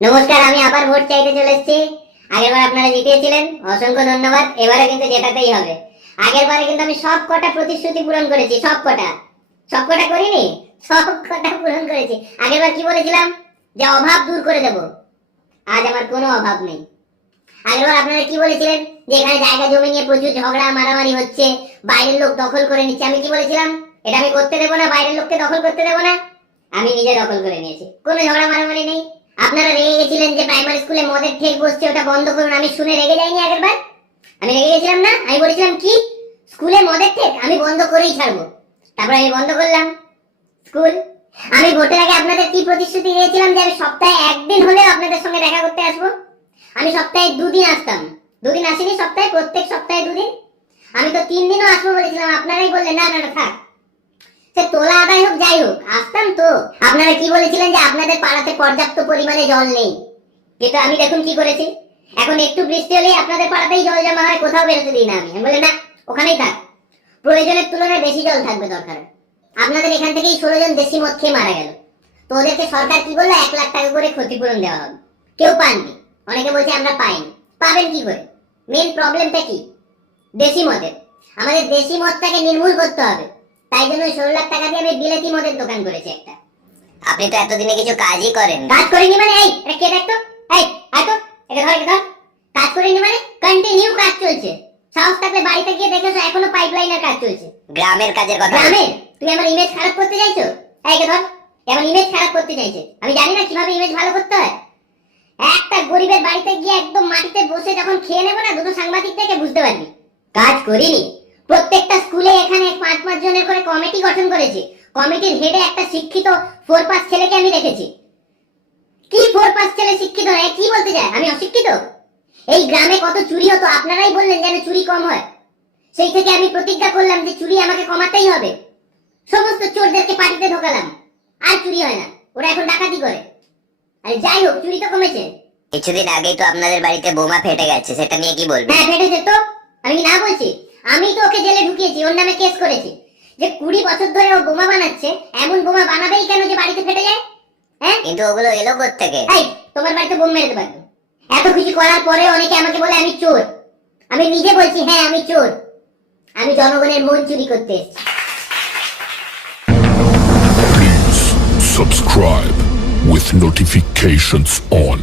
নমস্কার, আমি আবার ভোট চাইতে চলে এসেছি। আগেরবার আপনারা জিতিয়েছিলেন, অসংখ্য ধন্যবাদ। এবারে কিন্তু জেতাতেই হবে। আগেরবারে কিন্তু আমি সব কটা প্রতিশ্রুতি পূরণ করেছি, সব কটা করিনি, সব কটা পূরণ করেছি। আগেরবার কি বলেছিলাম? যে অভাব দূর করে দেব। আজ আমার কোনো অভাব নেই। আগেরবার আপনারা কি বলেছিলেন? যে এখানে জায়গা জমি নিয়ে প্রচুর ঝগড়া মারামারি হচ্ছে, বাইরের লোক দখল করে নিচ্ছে। আমি কি বলেছিলাম? এটা আমি করতে দেবো না, বাইরের লোককে দখল করতে দেবো না। আমি নিজে দখল করে নিয়েছি, কোনো ঝগড়া মারামারি নেই। আপনারা রেগে গেছিলেন যে প্রাইমারি স্কুলে মদের ঠেক বসছে, ওটা বন্ধ করুন। আমি শুনে রেগে যাইনি আগেরবার? আমি রেগে গেছিলাম না? আমি বলেছিলাম কি, স্কুলে মদের ঠেক আমি বন্ধ করেই ছাড়বো। তারপর আমি বন্ধ করলাম স্কুল। আমি ভোটের আগে আপনাদের কি প্রতিশ্রুতি দিয়েছিলাম? যে আমি সপ্তাহে একদিন হলেও আপনাদের সঙ্গে দেখা করতে আসবো। আমি সপ্তাহে 2 দিন আসতাম, 2 দিন আসিনি সপ্তাহে, প্রত্যেক সপ্তাহে 2 দিন। আমি তো 3 দিনও আসবো বলেছিলাম, আপনারাই বললেন না না না থাক, সে তোলা আদায় হোক যাই হোক, আসতাম তো। আপনারা কি বলেছিলেন? যে আপনাদের পাড়াতে পর্যাপ্ত পরিমাণে জল নেই। কিন্তু আমি দেখুন কি করেছি, এখন একটু বৃষ্টি হলেই আপনাদের পাড়াতেই জল জমা হয়, কোথাও বেরোতে দিই না। আমি বলি না, ওখানেই থাক, প্রয়োজনের তুলনায় বেশি জল থাকবে দরকার। আপনাদের এখান থেকেই 16 জন দেশি মদ খেয়ে মারা গেল। তো ওদেরকে সরকার কি বললো? 1 লাখ টাকা করে ক্ষতিপূরণ দেওয়া হবে। কেউ পাননি, অনেকে বলছে আমরা পাইনি। পাবেন কি করে? মেন প্রবলেমটা কি? দেশি মদের। আমাদের দেশি মদটাকে নির্মূল করতে হবে। তাই জন্য 16 লাখ টাকা দিয়ে আমি বিলেতি মদের দোকান করেছি একটা। আপনি তো এতদিনে কিছু কাজই করেন। কাজ করিনি মানে? এই এটা কে দেখতো? এই আয় তো, এটা ধর, এটা ধর। কাজ করিনি মানে? কন্টিনিউ কাজ চলছে। সাহস থাকলে বাড়িতে গিয়ে দেখেছো, এখনো পাইপলাইনের কাজ চলছে। গ্রামের কাজের কথা গ্রামের? তুই আমার ইমেজ খারাপ করতে চাইছো? এই কে ধর, আমার ইমেজ খারাপ করতে চাইছে। আমি জানি না কিভাবে ইমেজ ভালো করতে হয়। একটা গরিবের বাড়িতে গিয়ে একদম মাটিতে বসে যখন খেয়ে নেবো না, দুটো সাংবাদিক থেকে বুঝতে পারবি কাজ করিনি। প্রত্যেকটা স্কুলে এখানে 5-5 জনের করে কমিটি গঠন করেছি। কমিটির হেডে একটা শিক্ষিত 4 পাস ছেলেকে আমি রেখেছি। কি 4 পাস ছেলে শিক্ষিত নয়? কি বলতে চায় আমি অশিক্ষিত? এই গ্রামে কত চুরি হতো, আপনারাই বললেন যেন চুরি কম হয়। সেই থেকে আমি প্রতিজ্ঞা করলাম যে চুরি আমাকে কমাতেই হবে। সমস্ত চোরদেরকে পার্টিতে ঢোকালাম, আর চুরি হয় না। ওরা এখন ডাকাতি করে। আরে যাই হোক, চুরি তো কমেছে। কিছুদিন আগেই তো আপনাদের বাড়িতে বোমা ফেটে গেছে, সেটা নিয়ে কি বলবেন? হ্যাঁ ফেটেছে তো, আমি কি না বলছি? আমি তো ওকে জেলে ঢুকিয়েছি, ওর নামে কেস করেছি। যে 20 বছর ধরে ও বোমা বানাচ্ছে, এমন বোমা বানাবেই কেন যে বাড়িতে ফেটে যায়? হ্যাঁ, কিন্তু ওগুলো এলো কোত্থেকে? এই তোমার বাড়িতে বোম মেরে দিতে পারতো। এত কিছু করার পরে অনেকে আমাকে বলে আমি চোর। আমি নিজে বলছি হ্যাঁ আমি চোর। আমি জনগণের মন চুরি করতে এসেছি। Please subscribe with notifications on.